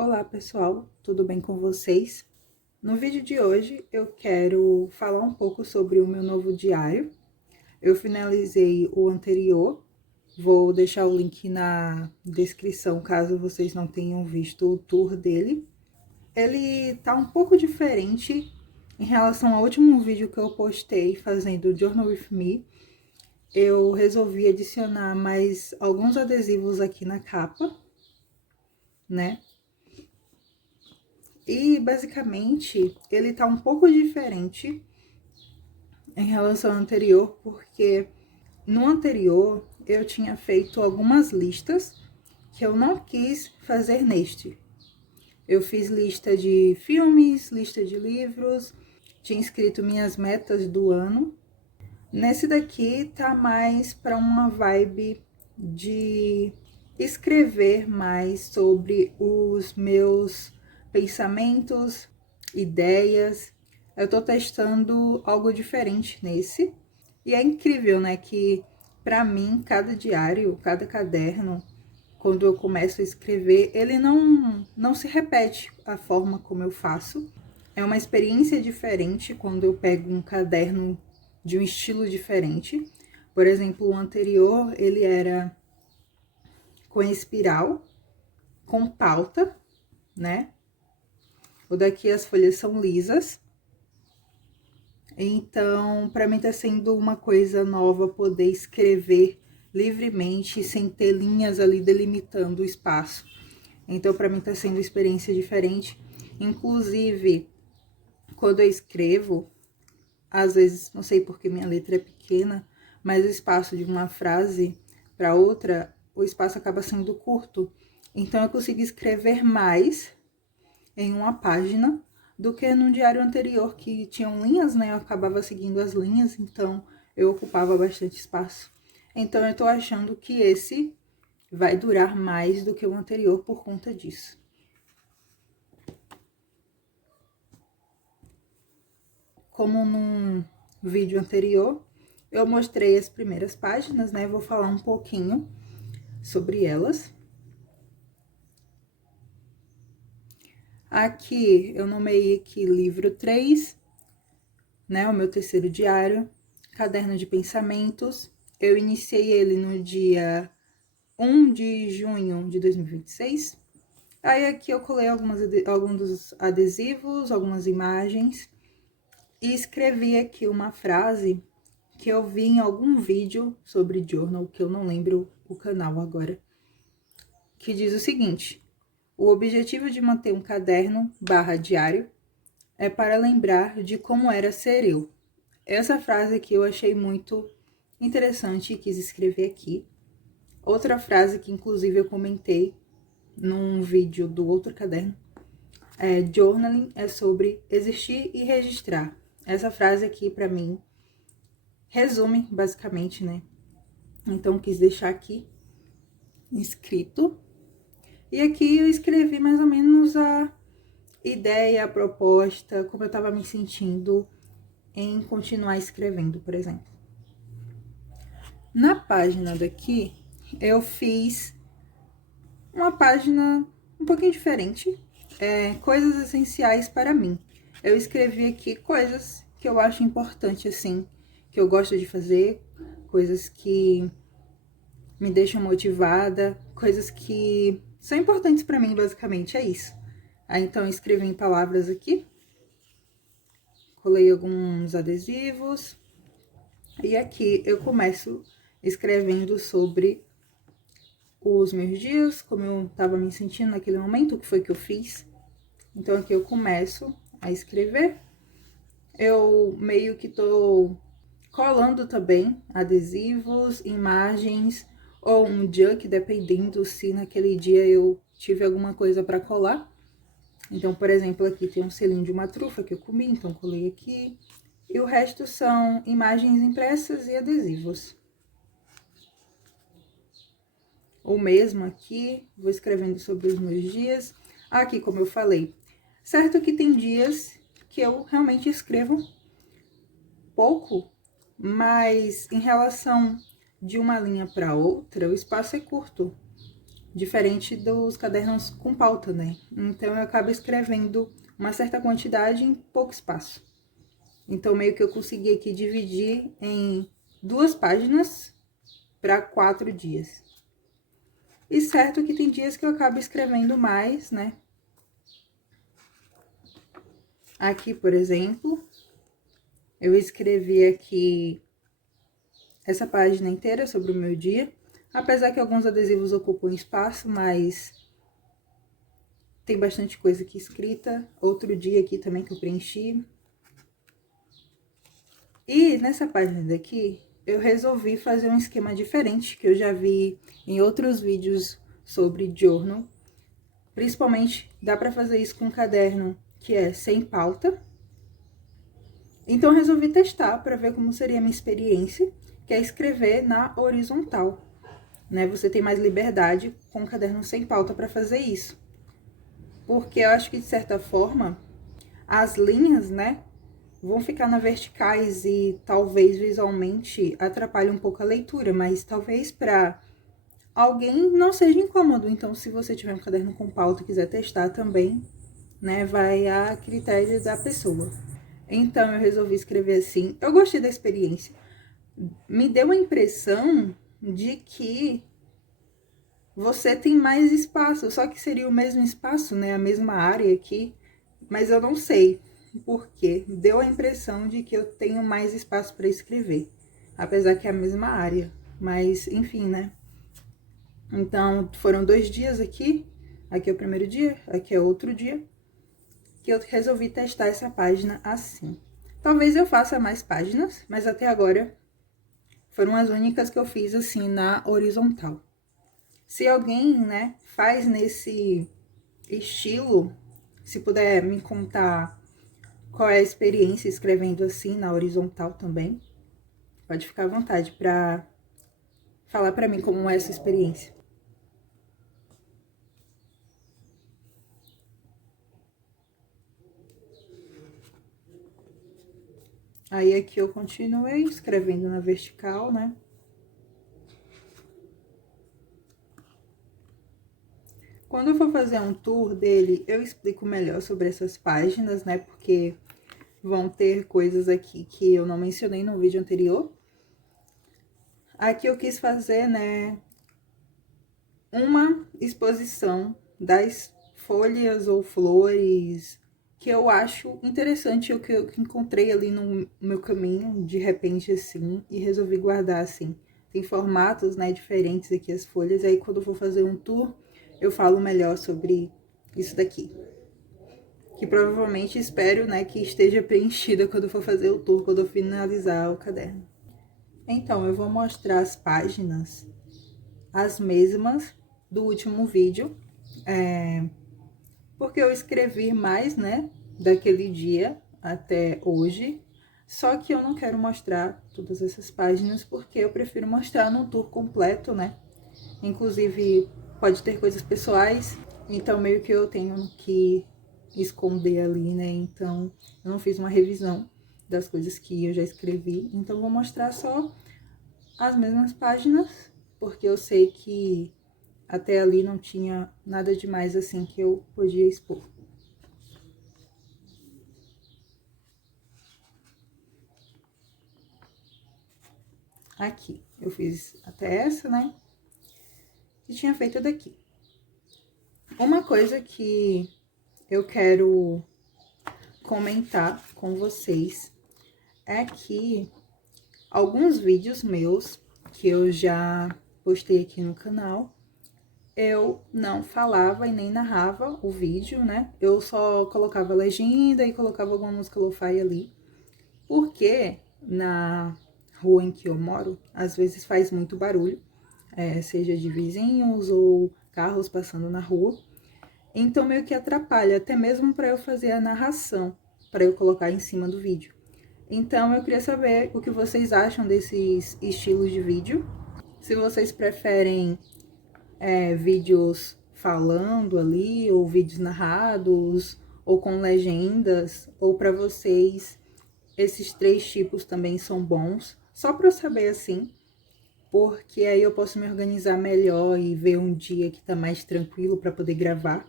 Olá pessoal, tudo bem com vocês? No vídeo de hoje eu quero falar um pouco sobre o meu novo diário. Eu finalizei o anterior, vou deixar o link na descrição caso vocês não tenham visto o tour dele. Ele tá um pouco diferente em relação ao último vídeo que eu postei fazendo Journal with Me. Eu resolvi adicionar mais alguns adesivos aqui na capa, né? E, basicamente, ele tá um pouco diferente em relação ao anterior, porque no anterior eu tinha feito algumas listas que eu não quis fazer neste. Eu fiz lista de filmes, lista de livros, tinha escrito minhas metas do ano. Nesse daqui tá mais para uma vibe de escrever mais sobre os meus pensamentos, ideias. Eu tô testando algo diferente nesse. E é incrível, né, que para mim cada diário, cada caderno, quando eu começo a escrever, ele não se repete a forma como eu faço. É uma experiência diferente quando eu pego um caderno de um estilo diferente. Por exemplo, o anterior, ele era com espiral, com pauta, né? O daqui as folhas são lisas. Então, para mim tá sendo uma coisa nova poder escrever livremente, sem ter linhas ali delimitando o espaço. Então, para mim tá sendo uma experiência diferente. Inclusive, quando eu escrevo, às vezes, não sei porque minha letra é pequena, mas o espaço de uma frase para outra, o espaço acaba sendo curto. Então, eu consigo escrever mais em uma página do que no diário anterior, que tinham linhas, né? Eu acabava seguindo as linhas, então eu ocupava bastante espaço. Então, eu tô achando que esse vai durar mais do que o anterior por conta disso. Como num vídeo anterior, eu mostrei as primeiras páginas, né? Vou falar um pouquinho sobre elas. Aqui, eu nomeei aqui livro 3, né? O meu terceiro diário, caderno de pensamentos. Eu iniciei ele no dia 1 de junho de 2026. Aí, aqui eu colei alguns adesivos, algumas imagens. E escrevi aqui uma frase que eu vi em algum vídeo sobre journal, que eu não lembro o canal agora, que diz o seguinte: o objetivo de manter um caderno / diário é para lembrar de como era ser eu. Essa frase aqui eu achei muito interessante e quis escrever aqui. Outra frase que inclusive eu comentei num vídeo do outro caderno é: journaling é sobre existir e registrar. Essa frase aqui para mim resume basicamente, né? Então quis deixar aqui escrito. E aqui eu escrevi mais ou menos a ideia, a proposta, como eu tava me sentindo em continuar escrevendo, por exemplo. Na página daqui, eu fiz uma página um pouquinho diferente, coisas essenciais para mim. Eu escrevi aqui coisas que eu acho importante, assim, que eu gosto de fazer, coisas que me deixam motivada, coisas que são importantes para mim, basicamente, é isso. Aí, então, eu escrevi em palavras aqui, colei alguns adesivos, e aqui eu começo escrevendo sobre os meus dias, como eu tava me sentindo naquele momento, o que foi que eu fiz. Então, aqui eu começo a escrever. Eu meio que tô colando também adesivos, imagens ou um junk, dependendo se naquele dia eu tive alguma coisa para colar. Então, por exemplo, aqui tem um selinho de uma trufa que eu comi, então colei aqui. E o resto são imagens impressas e adesivos. O mesmo aqui, vou escrevendo sobre os meus dias. Aqui, como eu falei, certo que tem dias que eu realmente escrevo pouco, mas em relação de uma linha para outra, o espaço é curto. diferente dos cadernos com pauta, né? Então, eu acabo escrevendo uma certa quantidade em pouco espaço. Então, meio que eu consegui aqui dividir em 2 páginas para 4 dias. E certo que tem dias que eu acabo escrevendo mais, né? Aqui, por exemplo, eu escrevi aqui essa página inteira sobre o meu dia. Apesar que alguns adesivos ocupam espaço, mas tem bastante coisa aqui escrita. Outro dia aqui também que eu preenchi. E nessa página daqui, eu resolvi fazer um esquema diferente, que eu já vi em outros vídeos sobre journal. Principalmente, dá pra fazer isso com um caderno que é sem pauta. Então, eu resolvi testar para ver como seria a minha experiência, que é escrever na horizontal, né? Você tem mais liberdade com um caderno sem pauta para fazer isso. Porque eu acho que, de certa forma, as linhas, né, vão ficar na verticais e talvez visualmente atrapalhe um pouco a leitura, mas talvez para alguém não seja incômodo. Então, se você tiver um caderno com pauta e quiser testar também, né, vai a critério da pessoa. Então, eu resolvi escrever assim. Eu gostei da experiência. Me deu a impressão de que você tem mais espaço, só que seria o mesmo espaço, né, a mesma área aqui, mas eu não sei por quê. Deu a impressão de que eu tenho mais espaço para escrever, apesar que é a mesma área, mas enfim, né. Então, foram 2 dias aqui é o primeiro dia, aqui é outro dia, que eu resolvi testar essa página assim. Talvez eu faça mais páginas, mas até agora foram as únicas que eu fiz assim na horizontal. Se alguém, né, faz nesse estilo, se puder me contar qual é a experiência escrevendo assim na horizontal também, pode ficar à vontade para falar para mim como é essa experiência. Aí aqui eu continuei escrevendo na vertical, né? Quando eu for fazer um tour dele, eu explico melhor sobre essas páginas, né? Porque vão ter coisas aqui que eu não mencionei no vídeo anterior. Aqui eu quis fazer, né, uma exposição das folhas ou flores que eu acho interessante, o que eu encontrei ali no meu caminho, de repente, assim, e resolvi guardar, assim. Tem formatos, né, diferentes aqui as folhas, aí quando eu for fazer um tour, eu falo melhor sobre isso daqui. Que provavelmente espero, né, que esteja preenchida quando eu for fazer o tour, quando eu finalizar o caderno. Então, eu vou mostrar as páginas, as mesmas do último vídeo, porque eu escrevi mais, né, daquele dia até hoje, só que eu não quero mostrar todas essas páginas, porque eu prefiro mostrar no tour completo, né, inclusive pode ter coisas pessoais, então meio que eu tenho que esconder ali, né, então eu não fiz uma revisão das coisas que eu já escrevi, então vou mostrar só as mesmas páginas, porque eu sei que até ali não tinha nada demais assim que eu podia expor. Aqui, eu fiz até essa, né? E tinha feito daqui. Uma coisa que eu quero comentar com vocês é que alguns vídeos meus que eu já postei aqui no canal, eu não falava e nem narrava o vídeo, né? Eu só colocava legenda e colocava alguma música lo-fi ali. Porque na rua em que eu moro, às vezes faz muito barulho, seja de vizinhos ou carros passando na rua. Então, meio que atrapalha, até mesmo para eu fazer a narração, para eu colocar em cima do vídeo. Então, eu queria saber o que vocês acham desses estilos de vídeo. Se vocês preferem vídeos falando ali, ou vídeos narrados, ou com legendas, ou para vocês esses 3 tipos também são bons. Só para eu saber, assim, porque aí eu posso me organizar melhor e ver um dia que tá mais tranquilo para poder gravar.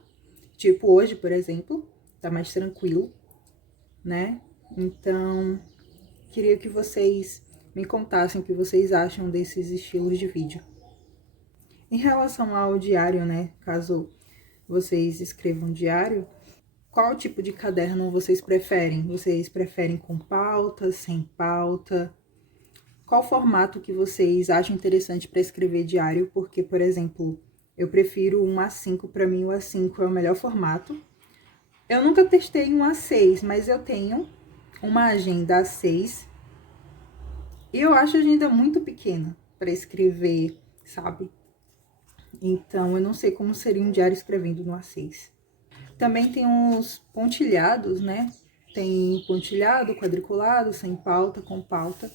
Tipo hoje, por exemplo, tá mais tranquilo, né? Então, queria que vocês me contassem o que vocês acham desses estilos de vídeo. Em relação ao diário, né? Caso vocês escrevam diário, qual tipo de caderno vocês preferem? Vocês preferem com pauta, sem pauta? Qual formato que vocês acham interessante para escrever diário? Porque, por exemplo, eu prefiro um A5, para mim o A5 é o melhor formato. Eu nunca testei um A6, mas eu tenho uma agenda A6 e eu acho a agenda muito pequena para escrever, sabe? Então, eu não sei como seria um diário escrevendo no A6. Também tem uns pontilhados, né? Tem pontilhado, quadriculado, sem pauta, com pauta.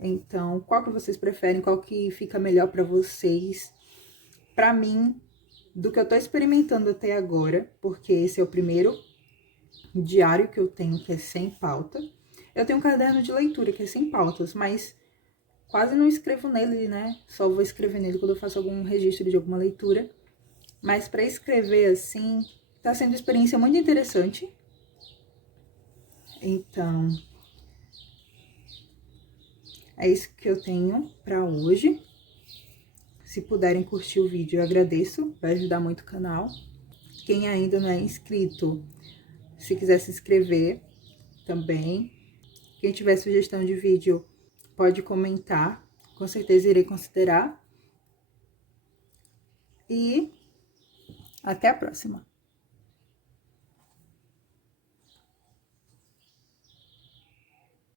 Então, qual que vocês preferem? Qual que fica melhor para vocês? Para mim, do que eu tô experimentando até agora, porque esse é o primeiro diário que eu tenho que é sem pauta. Eu tenho um caderno de leitura que é sem pautas, mas quase não escrevo nele, né? Só vou escrever nele quando eu faço algum registro de alguma leitura. Mas para escrever assim, tá sendo uma experiência muito interessante. Então, é isso que eu tenho para hoje. Se puderem curtir o vídeo, eu agradeço, vai ajudar muito o canal. Quem ainda não é inscrito, se quiser se inscrever também. Quem tiver sugestão de vídeo, pode comentar, com certeza irei considerar. E até a próxima!